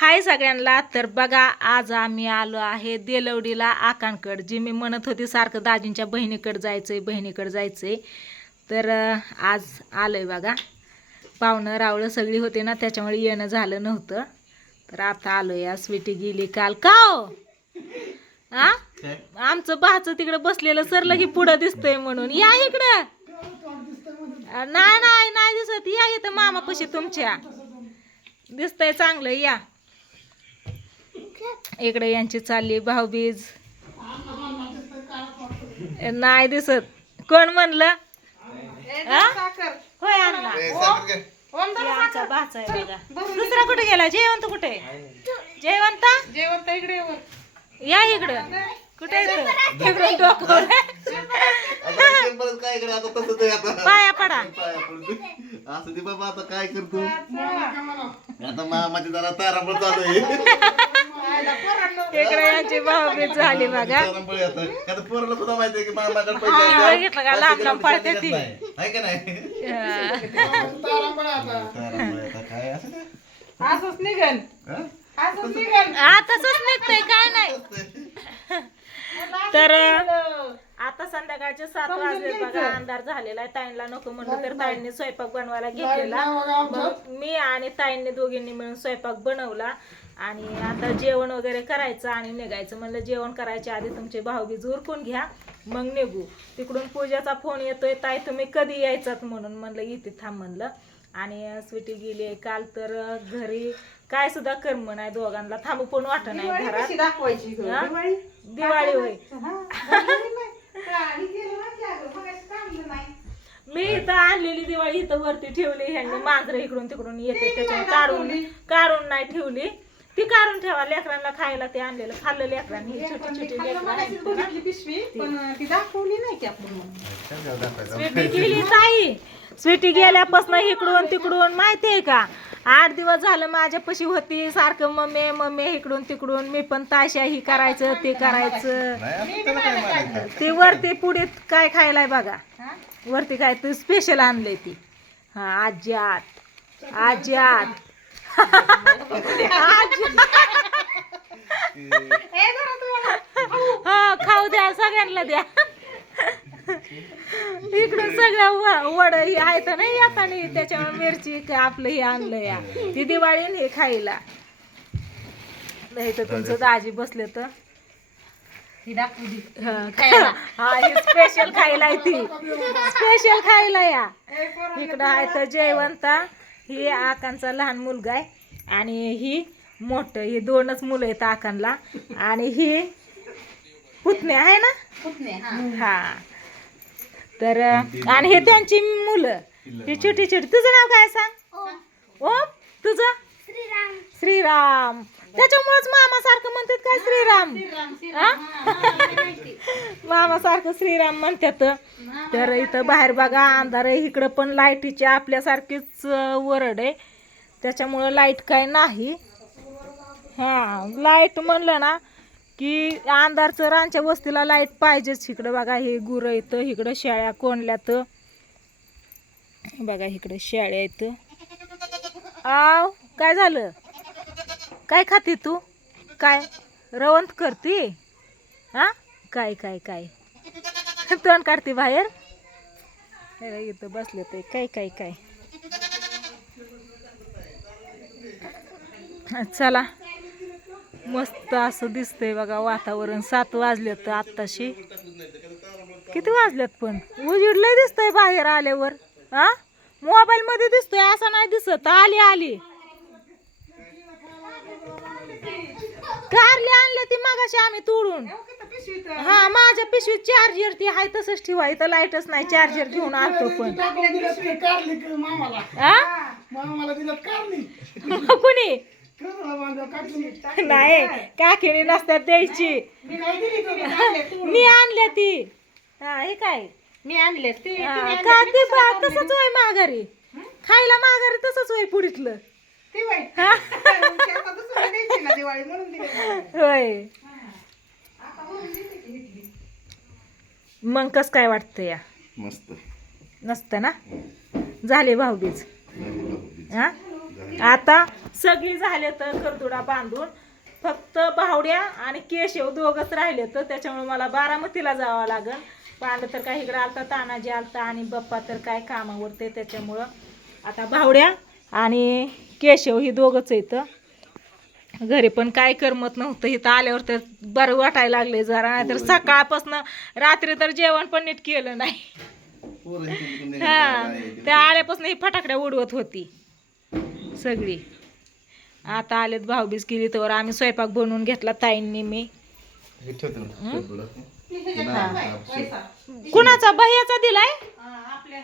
हाय सगळ्यांना. तर बघा, आज आम्ही आलो आहे देलवडीला आकांकडे. जी मी म्हणत होती सारखं दाजींच्या बहिणीकडे जायचंय तर आज आलोय बघा. पाहुणं रावळं सगळी होते ना, त्याच्यामुळे येणं झालं नव्हतं. तर आता आलोय. या स्वीटी गेली काल का हो हा आमचं भाचं तिकडे बसलेलं सरलं की पुढं दिसतंय म्हणून. या इकडं. नाही नाही नाही दिसत. या इथं मामापाशी तुमच्या दिसतंय चांगलं. या इकडे यांची चालली भाऊबीज. नाही दिसत. कोण म्हणलं होय अण्णा? आमचा भाचा आहे बघा. दुसरा कुठे गेला? जयवंत कुठे? जयवंत इकडे या. इकडं कुठे? इकडून डोकं पाया पडा. असं दे बाबा. आता काय करतो? आता मामाची जरा तारांबळ चालू आहे. इकडे यांची भाऊबीज झाली बघा. पोराला सुद्धा माहिती आहे की मामाकडे बघितलं का लांब लांब पडते ती. आहे का नाही? काय असंच निघन. तसंच निघतंय काय नाही. तर आता संध्याकाळचे 7 वाजले बघा. अंधार झालेला आहे. ताईंना नको म्हणलं तर ताईंनी स्वयंपाक बनवायला घेतलेला. मग मी आणि ताईंनी दोघींनी मिळून स्वयंपाक बनवला आणि आता जेवण वगैरे करायचं आणि निघायचं. म्हणलं जेवण करायच्या आधी तुमचे भाऊबीज उरकून घ्या मग निघू. तिकडून पूजाचा फोन येतोय, ताई तुम्ही कधी यायचात म्हणून. म्हणलं येते थांब म्हणलं. आणि स्वीटी गेली आहे काल. तर घरी काय सुद्धा कर्म नाही दोघांना. थांबू पण वाटत नाही घरात. दाखवायची दिवाळी होय. मी इथं आणलेली दिवाळी इथं वरती ठेवली. ह्यांनी मांजरं इकडून तिकडून येते त्याच्यावर काढून नाही ठेवली. ती काढून ठेवा. लेकरांना खायला ते आणलेलं खाल्लं लेकरांनी. छोटी छोटी लेकरं पिशवी पण ती दाखवली नाही की आपण. स्वीटी गेली ताई. स्वीटी गेल्यापासून इकडून तिकडून माहितीये का 8 दिवस झालं माझ्यापाशी होती. सारखं मम्मी मम्मी इकडून तिकडून. मी पण ताशा ही करायचं ते करायचं. ती वरती पुढे काय खायलाय बघा. वरती काय तू स्पेशल आणलंय ती. हा आज्यात आज्यात हा खाऊ द्या सगळ्यांना द्या. इकडून सगळं वड हे आहेत नाही येता नाही. त्याच्यामुळे मिरची आपलं हे आणलं या. ती दिवाळी हे खायला नाही तर तुमचं दाजी बसले तर हा ही स्पेशल खायला. ती स्पेशल खायला या. इकडं आहे तर जयवंता. ही आकांचा लहान मुलगा आहे आणि ही मोठं. ही 2च मुलं आहेत आकांना. आणि ही पुतणे आहे ना. हा तर आणि हे त्यांची मुलं. ही छोटी छोटी. तुझं नाव काय सांग? ओम. तुझं? श्रीराम. त्याच्यामुळेच मामा सारखं म्हणतात काय श्रीराम. मामा सारखं श्रीराम म्हणतात. तर इथं बाहेर बघा अंधार आहे. इकडं पण लाईटीची आपल्यासारखीच वरड आहे. त्याच्यामुळं लाईट काय नाही. हा लाईट म्हणलं ना की अंधारचं रानच्या वस्तीला लाईट पाहिजेच. इकडं बघा हे गुरं येतं. इकडं शेळ्या कोंडल्यात बघा. इकडं शेळ्या येतं. आव काय झालं? काय खाते तू? काय रवंत करते? हा काय काय काय तोंड काढते बाहेर. इथं बसले ते काय काय काय. चला मस्त असं दिसतंय बघा वातावरण. 7 वाजले तर आत्ताशी. किती वाजल्यात पण उजेडलंय दिसतंय बाहेर आल्यावर. हा मोबाईल मध्ये दिसतोय असं नाही दिसत. आली आली कारली आणले ती मगाशी आम्ही तोडून. हा माझ्या पिशवीत चार्जर ती आहे तसंच ठेवा. इथं लाईटच नाही. चार्जर घेऊन आलतो पण कुणी नाही काकीने नसत्यात द्यायची. मी आणले ती. हा हे काय मी आणले ते का ते तसंच होय माघारी खायला. माघारी तसंच होय पुढीतलं. होय मग कस काय वाटतं या? मस्त नसतं ना. झाले भाऊबीज. हा आता सगळी झाले तर करदुडा बांधून फक्त भावड्या आणि केशव दोघच राहिले तर त्याच्यामुळे मला बारामतीला जावं लागेल. पांड तर काय इकडे आलता, तानाजी आलता आणि बाप्पा तर काय कामावरते त्याच्यामुळं आता भावड्या आणि केशव ही दोघंच येतं. घरी पण काय करमत नव्हतं, इथं आल्यावर तर बरं वाटायला लागले जरा, नाहीतर सकाळपासून रात्री तर जेवण पण नीट केलं नाही. हा त्या आल्यापासून ही फटाकड्या उडवत होती सगळी. आता आलेत भाऊबीज केली तर आम्ही स्वयंपाक बनवून घेतला ताईंनी मी. कुणाचा भैयाचा दिलाय? आपल्या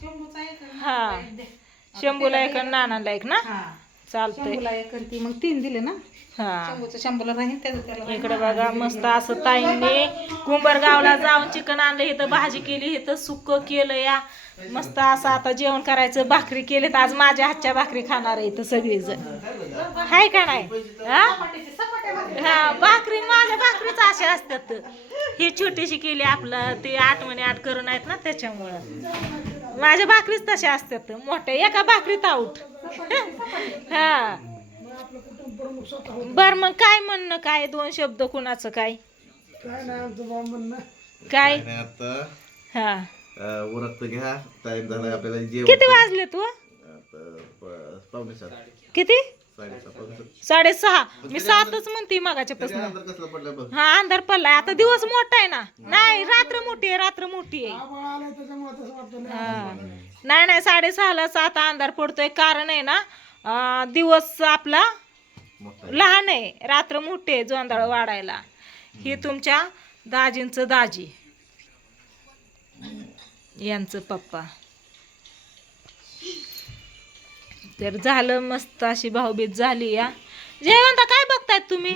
शंभूचा एक हा शंभूला एक आणि नानाला एक ना. चालतंय. शंभूला एक आणि ती मग 3 दिले ना. हा शंभूचं शंभूला राहील त्याचं त्याला इकडे बघा मस्त असं ताईंनी कुंभरगावला जाऊन चिकन आणलं, इथं भाजी केली, इथं सुक्क केलं या मस्त असं. आता जेवण करायचं, भाकरी केली तर आज माझ्या हातच्या भाकरी खाणार आहे इथं सगळीजण, हाय का नाही? हा भाकरी माझ्या भाकरीच अशा असतात. ही छोटीशी केली आपलं ते 8 महिने 8 करून आहेत ना त्याच्यामुळं माझ्या भाकरीच तशा असतात मोठ्या, एका भाकरीत आऊट. हा बर मग काय म्हणणं, काय 2 शब्द कुणाचं काय काय? आता हा उरकत घ्या, टाइम झाला आपल्याला जेवण. किती वाजले तू? पावणे 7. किती? 7:30. 6:30. मी 7च म्हणते मगाच्या पासून. कसलं पडलं बघ. हा अंधार पडलाय आता, दिवस मोठा आहे ना. नाही रात्र मोठी आहे, रात्र मोठी आहे. हा. नाही 6:30लाच आता अंधार पडतोय, कारण आहे ना दिवस आपला लहान आहे, रात्र मोठी आहे जोंधळ वाढायला. ही तुमच्या दाजींचं दाजी यांचं पप्पा. तर झालं मस्त अशी भाऊबीज झाली या. जेवण तर काय बघतायत तुम्ही?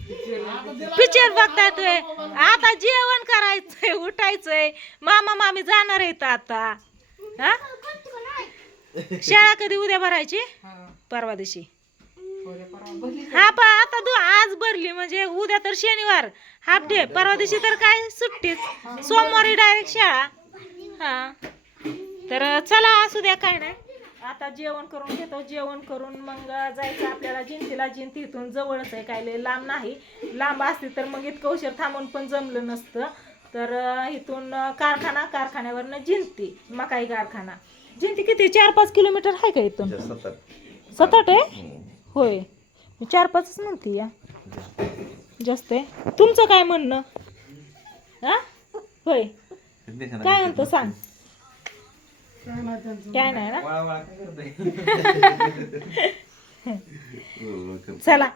पिक्चर बघताय? आता जेवण करायचंय, उठायचंय. मामा मामी जाणार आहेत आता. हा शाळा कधी उद्या भरायची? परवा दिवशी. हा पण आता आज भरली म्हणजे उद्या तर शनिवार हाफ डे, परवा दिवशी तर काय सुट्टीच, सोमवारी डायरेक्ट शाळा. हा तर चला असू द्या काय नाही. आता जेवण करून घेतो, जेवण करून मग जायचं आपल्याला जिंतीला. जिंती इथून जवळच आहे, काय लय लांब नाही. लांब असती तर मग इतकं उशीर थांबून पण जमलं नसतं. तर इथून कारखान्यावरनं जिंती मकाई कारखाना. जिंती किती 4-5 किलोमीटर आहे का इथून? 7-8 आहे होय. मी 4-5च म्हणते या, जास्त आहे. तुमचं काय म्हणणं? हा होय काय म्हणतो सांग. काय नाही ना. चला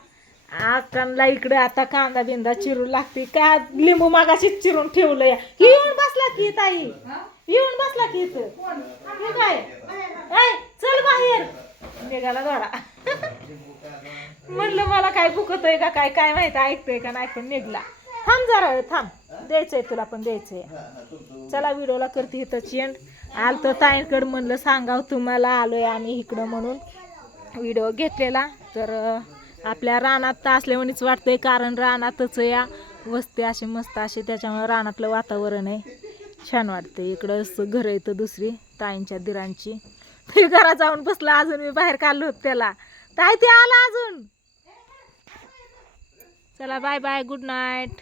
आकांना इकडे आता कांदा बिंदा चिरून लागते का. लिंबू मागाशीच चिरून ठेवलं या. येऊन बसला की ताई, येऊन बसला की इथं. हे काय ऐ, चल बाहेर निघाला दोडा. म्हणलं मला काय भुकतोय का काय काय माहिती, ऐकतोय का नाही, पण निघला. थांब जरा वेळ थांब, द्यायचंय तुला पण द्यायचंय. चला व्हिडिओला करते इथं चेंड. आलं तर ताईंकडं म्हणलं सांगाव तुम्हाला आलोय आम्ही इकडं म्हणून व्हिडिओ घेतलेला. तर आपल्या रानात असल्यामुळेच वाटतंय, कारण रानातच या वस्ती अशी मस्त अशी, त्याच्यामुळे रानातलं वातावरण आहे, छान वाटतंय. इकडं घर येतं दुसरी ताईंच्या दिरांची. ते घरात जाऊन बसला, अजून मी बाहेर काढलो होत त्याला. ताई ते आला अजून. चला बाय बाय, गुड नाईट.